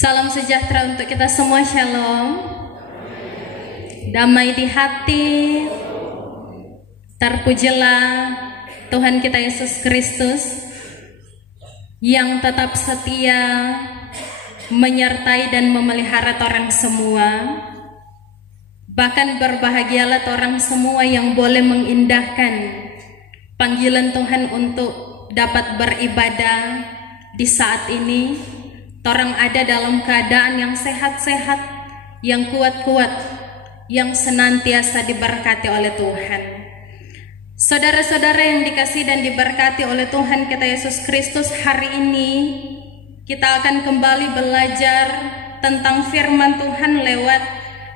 Salam sejahtera untuk kita semua, shalom. Damai di hati. Terpujilah Tuhan kita Yesus Kristus yang tetap setia menyertai dan memelihara orang semua. Bahkan berbahagialah orang semua yang boleh mengindahkan panggilan Tuhan untuk dapat beribadah di saat ini. Orang ada dalam keadaan yang sehat-sehat, yang kuat-kuat, yang senantiasa diberkati oleh Tuhan. Saudara-saudara yang dikasihi dan diberkati oleh Tuhan kita Yesus Kristus, hari ini kita akan kembali belajar tentang firman Tuhan lewat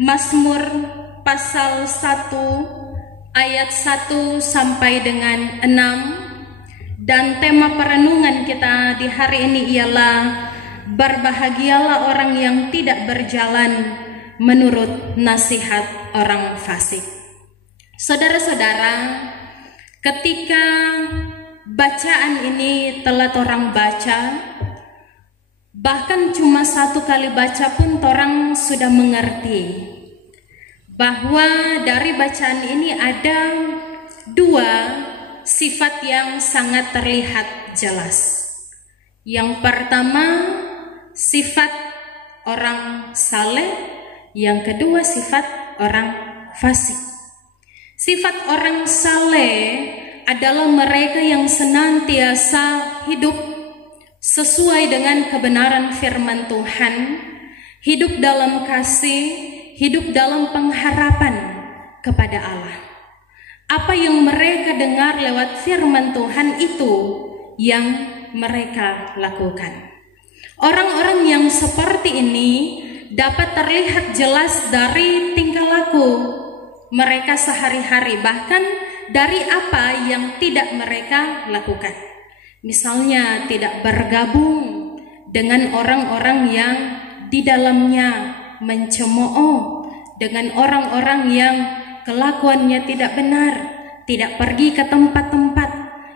Mazmur pasal 1 ayat 1 sampai dengan 6. Dan tema perenungan kita di hari ini ialah berbahagialah orang yang tidak berjalan menurut nasihat orang fasik. Saudara-saudara, ketika bacaan ini telah orang baca, bahkan cuma satu kali baca pun orang sudah mengerti bahwa dari bacaan ini ada dua sifat yang sangat terlihat jelas. Yang pertama, sifat orang saleh, yang kedua sifat orang fasik. Sifat orang saleh adalah mereka yang senantiasa hidup sesuai dengan kebenaran firman Tuhan, hidup dalam kasih, hidup dalam pengharapan kepada Allah. Apa yang mereka dengar lewat firman Tuhan itu yang mereka lakukan. Orang-orang yang seperti ini dapat terlihat jelas dari tingkah laku mereka sehari-hari, bahkan dari apa yang tidak mereka lakukan. Misalnya tidak bergabung dengan orang-orang yang di dalamnya mencemooh, dengan orang-orang yang kelakuannya tidak benar, tidak pergi ke tempat-tempat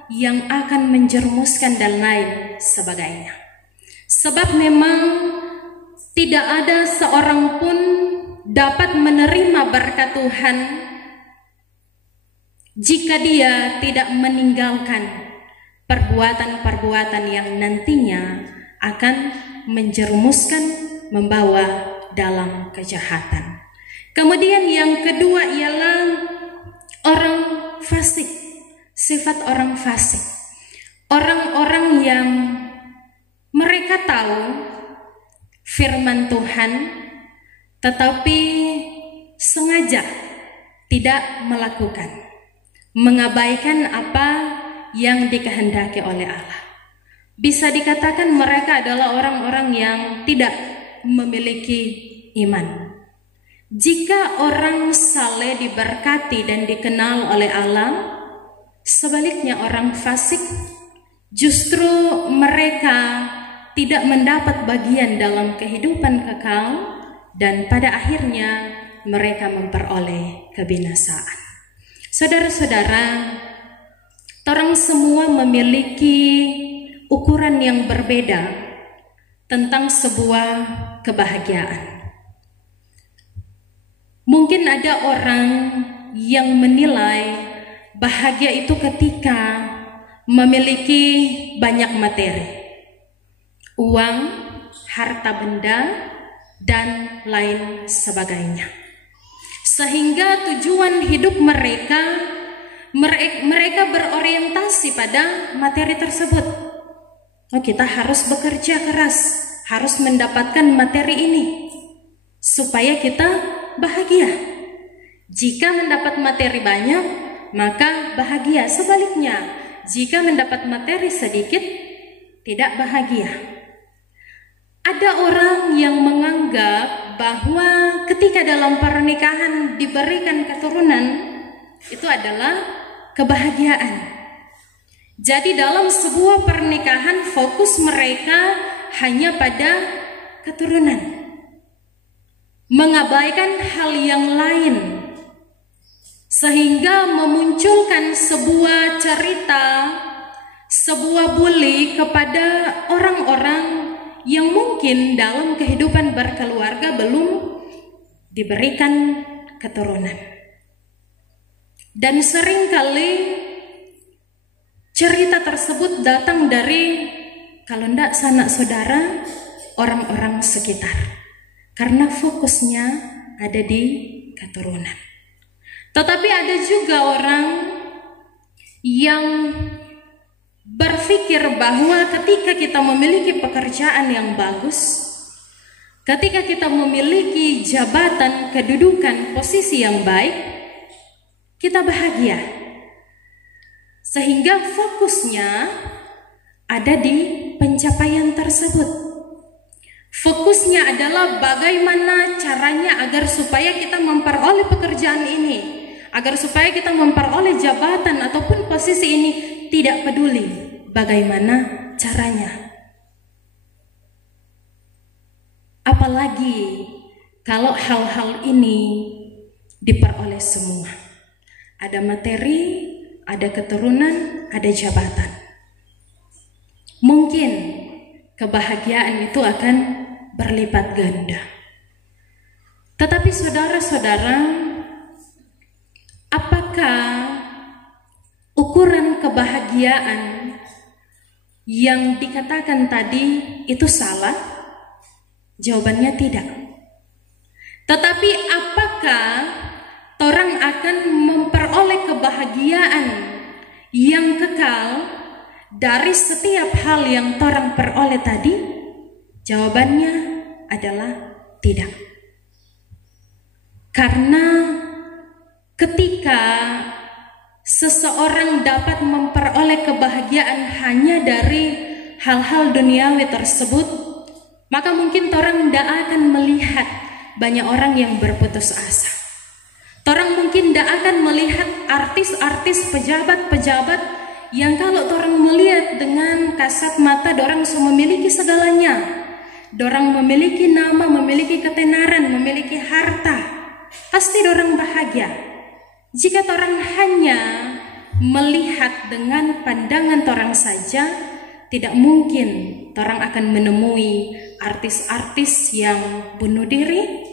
yang akan menjerumuskan dan lain sebagainya. Sebab memang tidak ada seorang pun dapat menerima berkat Tuhan jika dia tidak meninggalkan perbuatan-perbuatan yang nantinya akan menjerumuskan, membawa dalam kejahatan. Kemudian yang kedua ialah orang fasik. Sifat orang fasik, orang-orang yang mereka tahu firman Tuhan tetapi sengaja tidak melakukan, mengabaikan apa yang dikehendaki oleh Allah. Bisa dikatakan mereka adalah orang-orang yang tidak memiliki iman. Jika orang saleh diberkati dan dikenal oleh Allah, sebaliknya orang fasik justru mereka tidak mendapat bagian dalam kehidupan kekal dan pada akhirnya mereka memperoleh kebinasaan. Saudara-saudara, orang semua memiliki ukuran yang berbeda tentang sebuah kebahagiaan. Mungkin ada orang yang menilai bahagia itu ketika memiliki banyak materi, uang, harta benda, dan lain sebagainya. Sehingga tujuan hidup mereka berorientasi pada materi tersebut. Oh, kita harus bekerja keras, harus mendapatkan materi ini supaya kita bahagia. Jika mendapat materi banyak, maka bahagia. Sebaliknya, jika mendapat materi sedikit, tidak bahagia. Ada orang yang menganggap bahwa ketika dalam pernikahan diberikan keturunan, itu adalah kebahagiaan. Jadi dalam sebuah pernikahan fokus mereka hanya pada keturunan, mengabaikan hal yang lain, sehingga memunculkan sebuah cerita, sebuah bully kepada orang-orang yang mungkin dalam kehidupan berkeluarga belum diberikan keturunan. Dan seringkali cerita tersebut datang dari, kalau tidak sanak saudara, orang-orang sekitar. Karena fokusnya ada di keturunan. Tetapi ada juga orang yang berpikir bahwa ketika kita memiliki pekerjaan yang bagus, ketika kita memiliki jabatan, kedudukan, posisi yang baik, kita bahagia. Sehingga fokusnya ada di pencapaian tersebut. Fokusnya adalah bagaimana caranya agar supaya kita memperoleh pekerjaan ini, agar supaya kita memperoleh jabatan ataupun posisi ini, tidak peduli bagaimana caranya. Apalagi kalau hal-hal ini diperoleh semua. Ada materi, ada keturunan, ada jabatan. Mungkin kebahagiaan itu akan berlipat ganda. Tetapi saudara-saudara, apakah ukuran kebahagiaan yang dikatakan tadi itu salah? Jawabannya tidak. Tetapi apakah orang akan memperoleh kebahagiaan yang kekal dari setiap hal yang orang peroleh tadi? Jawabannya adalah tidak. Karena ketika seseorang dapat memperoleh kebahagiaan hanya dari hal-hal duniawi tersebut, maka mungkin orang tidak akan melihat banyak orang yang berputus asa. Orang mungkin tidak akan melihat artis-artis, pejabat-pejabat yang kalau orang melihat dengan kasat mata, orang semua memiliki segalanya. Orang memiliki nama, memiliki ketenaran, memiliki harta. Pasti orang bahagia. Jika orang hanya melihat dengan pandangan orang saja, tidak mungkin orang akan menemui artis-artis yang bunuh diri.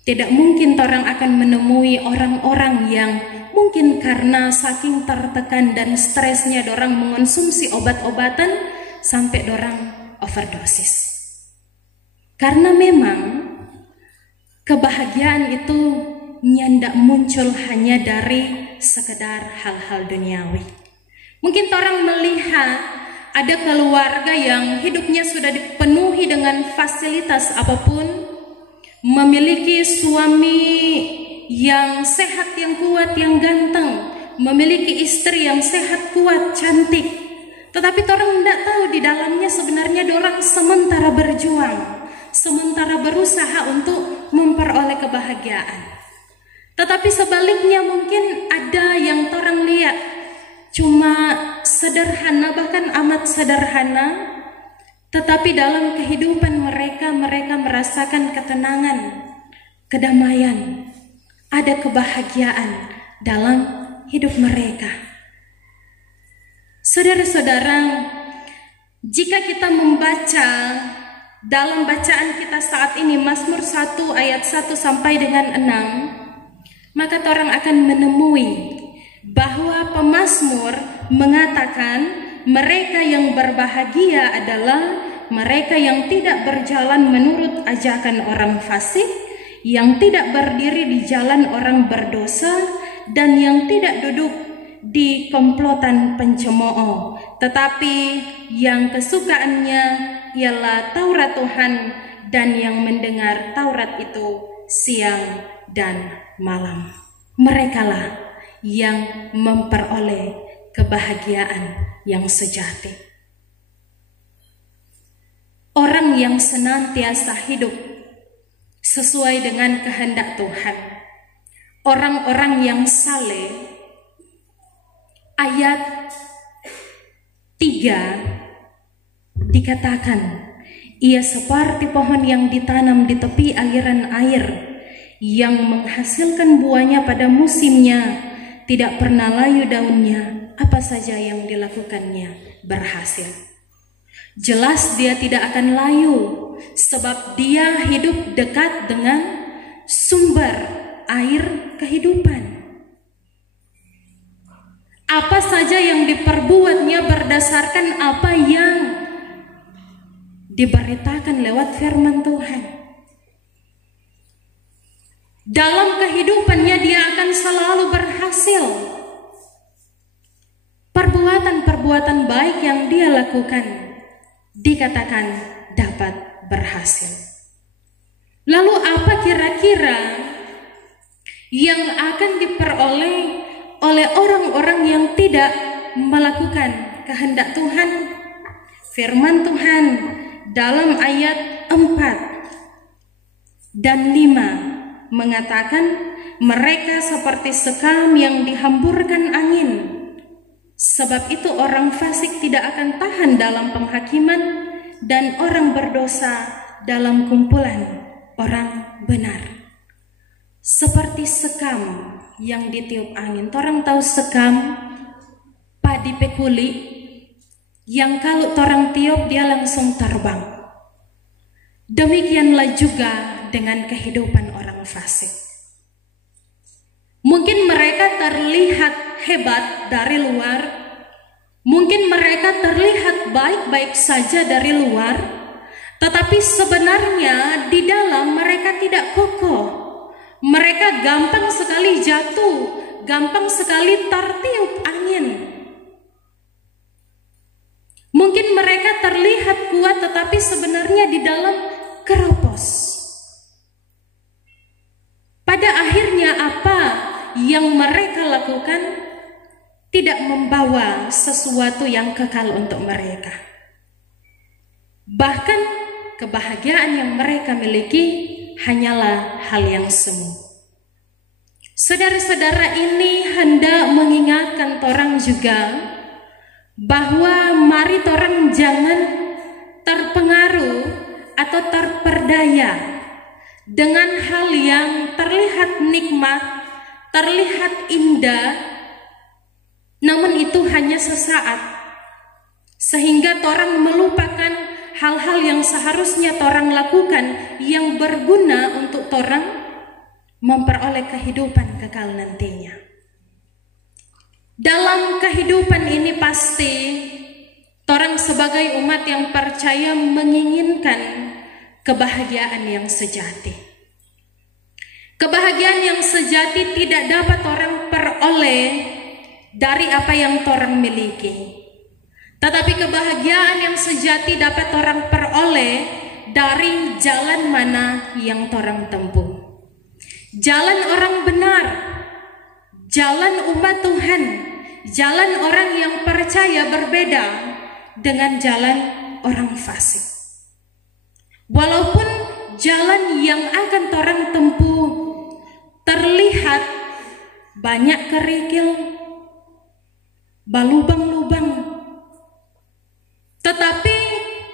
Tidak mungkin orang akan menemui orang-orang yang mungkin karena saking tertekan dan stresnya orang mengonsumsi obat-obatan sampai orang overdosis. Karena memang kebahagiaan itu nyandak muncul hanya dari sekedar hal-hal duniawi. Mungkin orang melihat ada keluarga yang hidupnya sudah dipenuhi dengan fasilitas apapun, memiliki suami yang sehat, yang kuat, yang ganteng, memiliki istri yang sehat, kuat, cantik. Tetapi orang tidak tahu di dalamnya sebenarnya orang sementara berjuang, sementara berusaha untuk memperoleh kebahagiaan. Tetapi sebaliknya mungkin ada yang orang lihat cuma sederhana, bahkan amat sederhana, tetapi dalam kehidupan mereka merasakan ketenangan, kedamaian, ada kebahagiaan dalam hidup mereka. Saudara-saudara, jika kita membaca dalam bacaan kita saat ini Mazmur 1 ayat 1 sampai dengan 6, maka orang akan menemui bahwa pemazmur mengatakan mereka yang berbahagia adalah mereka yang tidak berjalan menurut ajakan orang fasik, yang tidak berdiri di jalan orang berdosa, dan yang tidak duduk di komplotan pencemooh, tetapi yang kesukaannya ialah Taurat Tuhan dan yang mendengar Taurat itu siang dan malam. Merekalah yang memperoleh kebahagiaan yang sejati. Orang yang senantiasa hidup sesuai dengan kehendak Tuhan, orang-orang yang saleh. Ayat 3 dikatakan, ia seperti pohon yang ditanam di tepi aliran air, yang menghasilkan buahnya pada musimnya, tidak pernah layu daunnya, apa saja yang dilakukannya berhasil. Jelas dia tidak akan layu, sebab dia hidup dekat dengan sumber air kehidupan. Apa saja yang diperbuatnya berdasarkan apa yang diberitakan lewat firman Tuhan. Dalam kehidupannya dia akan selalu berhasil. Perbuatan-perbuatan baik yang dia lakukan dikatakan dapat berhasil. Lalu apa kira-kira yang akan diperoleh oleh orang-orang yang tidak melakukan kehendak Tuhan? Firman Tuhan dalam ayat 4 dan 5 mengatakan, mereka seperti sekam yang dihamburkan angin. Sebab itu orang fasik tidak akan tahan dalam penghakiman, dan orang berdosa dalam kumpulan orang benar. Seperti sekam yang ditiup angin. Torang tahu sekam, padi pekuli, yang kalau torang tiup dia langsung terbang. Demikianlah juga dengan kehidupan orang fasik. Mungkin mereka terlihat hebat dari luar, mungkin mereka terlihat baik-baik saja dari luar, tetapi sebenarnya di dalam mereka tidak kokoh. Mereka gampang sekali jatuh, gampang sekali tertiup angin. Mungkin mereka terlihat kuat, tetapi sebenarnya di dalam keropos. Pada akhirnya apa yang mereka lakukan tidak membawa sesuatu yang kekal untuk mereka. Bahkan kebahagiaan yang mereka miliki hanyalah hal yang semu. Saudara-saudara, ini hendak mengingatkan torang juga bahwa mari torang jangan terpengaruh atau terperdaya dengan hal yang terlihat nikmat, terlihat indah, namun itu hanya sesaat, sehingga torang melupakan hal-hal yang seharusnya torang lakukan yang berguna untuk torang memperoleh kehidupan kekal nantinya. Dalam kehidupan ini pasti torang sebagai umat yang percaya menginginkan kebahagiaan yang sejati. Kebahagiaan yang sejati tidak dapat orang peroleh dari apa yang torang miliki, tetapi kebahagiaan yang sejati dapat orang peroleh dari jalan mana yang torang tempuh. Jalan orang benar, jalan umat Tuhan, jalan orang yang percaya berbeda dengan jalan orang fasik. Walaupun jalan yang akan torang tempuh terlihat banyak kerikil, balubang-lubang, tetapi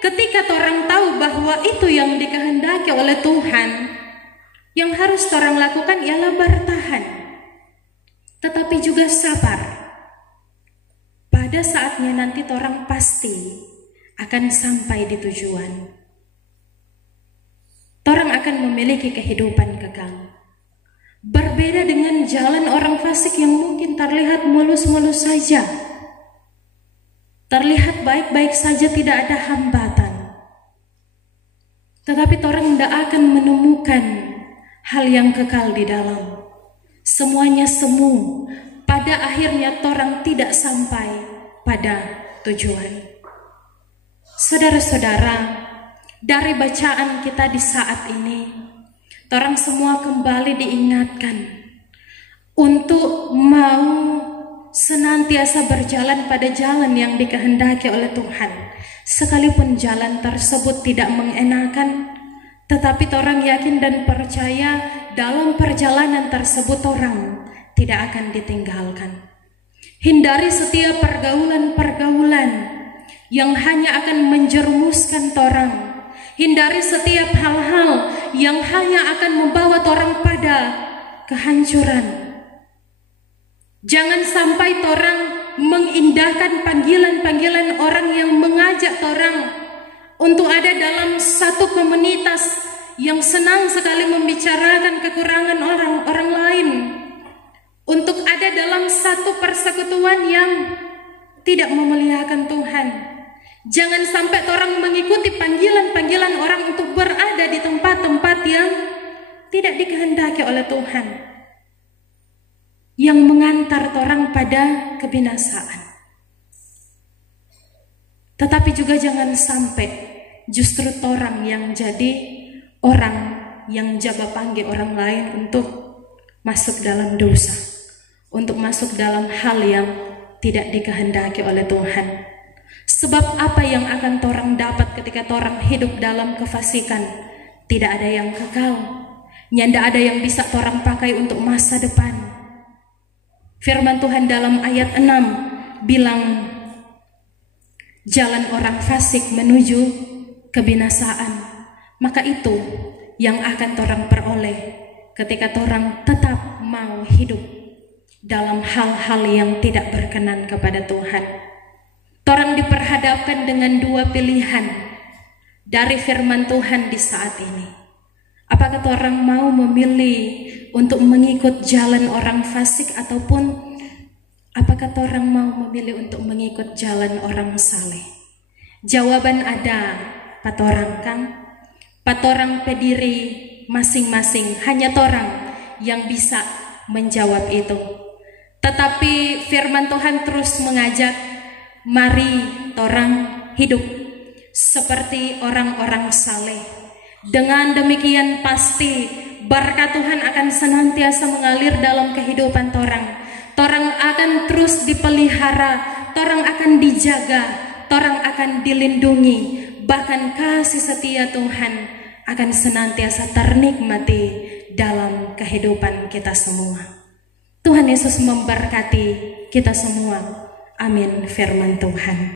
ketika torang tahu bahwa itu yang dikehendaki oleh Tuhan, yang harus torang lakukan ialah bertahan, tetapi juga sabar. Pada saatnya nanti torang pasti akan sampai di tujuan. Torang akan memiliki kehidupan kekal. Berbeda dengan jalan orang fasik yang mungkin terlihat mulus-mulus saja, terlihat baik-baik saja, tidak ada hambatan, tetapi torang tidak akan menemukan hal yang kekal di dalam. Semuanya semu. Pada akhirnya torang tidak sampai pada tujuan. Saudara-saudara, dari bacaan kita di saat ini, torang semua kembali diingatkan untuk mau senantiasa berjalan pada jalan yang dikehendaki oleh Tuhan. Sekalipun jalan tersebut tidak mengenakan, tetapi torang yakin dan percaya dalam perjalanan tersebut torang tidak akan ditinggalkan. Hindari setiap pergaulan-pergaulan yang hanya akan menjerumuskan torang. Hindari setiap hal-hal yang hanya akan membawa torang pada kehancuran. Jangan sampai torang mengindahkan panggilan-panggilan orang yang mengajak torang untuk ada dalam satu komunitas yang senang sekali membicarakan kekurangan orang lain, untuk ada dalam satu persekutuan yang tidak memuliakan Tuhan. Jangan sampai orang mengikuti panggilan-panggilan orang untuk berada di tempat-tempat yang tidak dikehendaki oleh Tuhan, yang mengantar orang pada kebinasaan. Tetapi juga jangan sampai justru orang yang jadi orang yang jaga panggil orang lain untuk masuk dalam dosa, untuk masuk dalam hal yang tidak dikehendaki oleh Tuhan. Sebab apa yang akan orang dapat ketika orang hidup dalam kefasikan? Tidak ada yang kekal, nyanda ada yang bisa orang pakai untuk masa depan. Firman Tuhan dalam ayat 6 bilang, jalan orang fasik menuju kebinasaan. Maka itu yang akan orang peroleh ketika orang tetap mau hidup dalam hal-hal yang tidak berkenan kepada Tuhan. Orang diperhadapkan dengan dua pilihan dari firman Tuhan di saat ini. Apakah orang mau memilih untuk mengikut jalan orang fasik, ataupun apakah orang mau memilih untuk mengikut jalan orang saleh? Jawaban ada patorang kan? Patorang pediri masing-masing, hanya torang yang bisa menjawab itu. Tetapi firman Tuhan terus mengajak, mari torang hidup seperti orang-orang saleh. Dengan demikian pasti berkat Tuhan akan senantiasa mengalir dalam kehidupan torang. Torang akan terus dipelihara, torang akan dijaga, torang akan dilindungi. Bahkan kasih setia Tuhan akan senantiasa ternikmati dalam kehidupan kita semua. Tuhan Yesus memberkati kita semua. Amin. Firman Tuhan.